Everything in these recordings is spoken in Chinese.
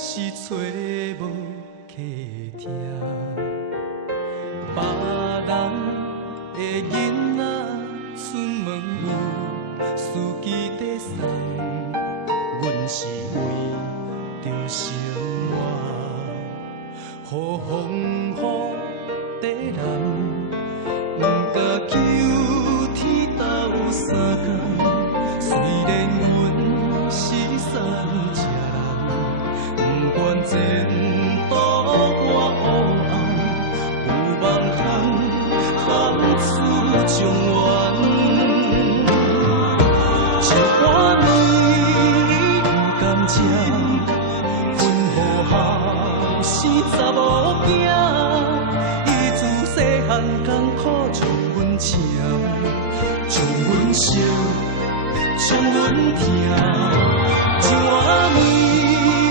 是找无客听。别人的囡仔出门有司机在送，阮是为着生活，予风雨地染，不敢求天斗相共。虽然阮是三只人，不管前途我黑暗，有梦喊出状元。一碗面不甘吃，分予后生查某囝。伊自细汉艰苦将阮请，将阮惜，将阮疼。一碗面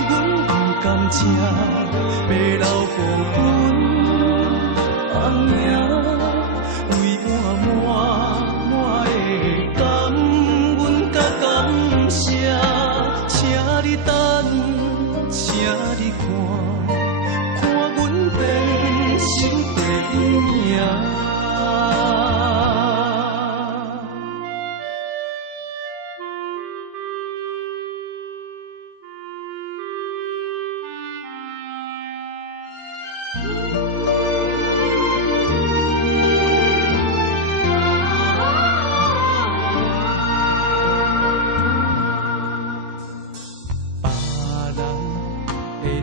阮不甘吃，要留予阮红娘。为满满的感，阮甲感谢，请你等，请你看，看阮变心第一名。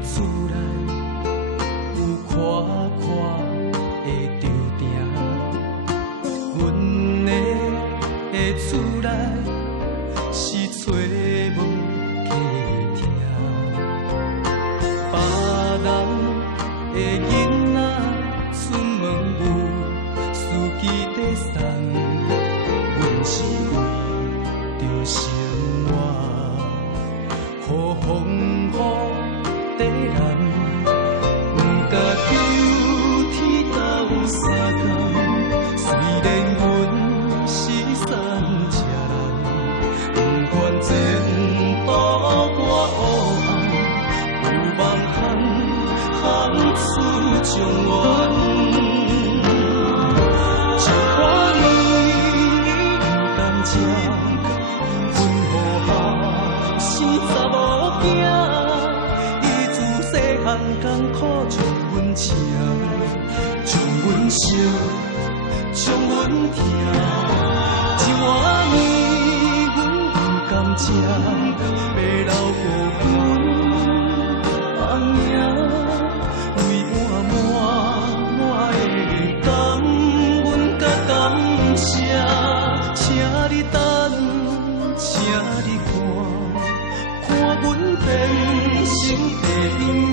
厝内有看看的桌顶，阮的厝内是找无客听。别人的囡仔出门有司机在送，阮是为着生活，予风雨地染，不敢求天斗相共。虽然阮是三只人，不管前途我黑暗，有梦喊出状元。一碗面不甘吃，分予后生查某囝。艰苦将阮请，将阮惜，将阮疼。一碗面阮不甘吃，要留予阮红娘。为满的感，阮甲感谢，请你等，请你看，看阮变心第一名。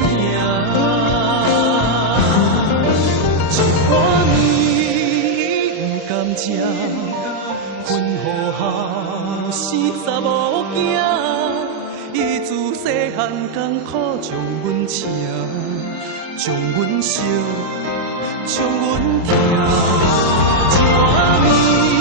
一碗面不甘吃，分予后生查某囝。伊自细汉艰苦将阮请，将阮惜，将阮疼。一碗面。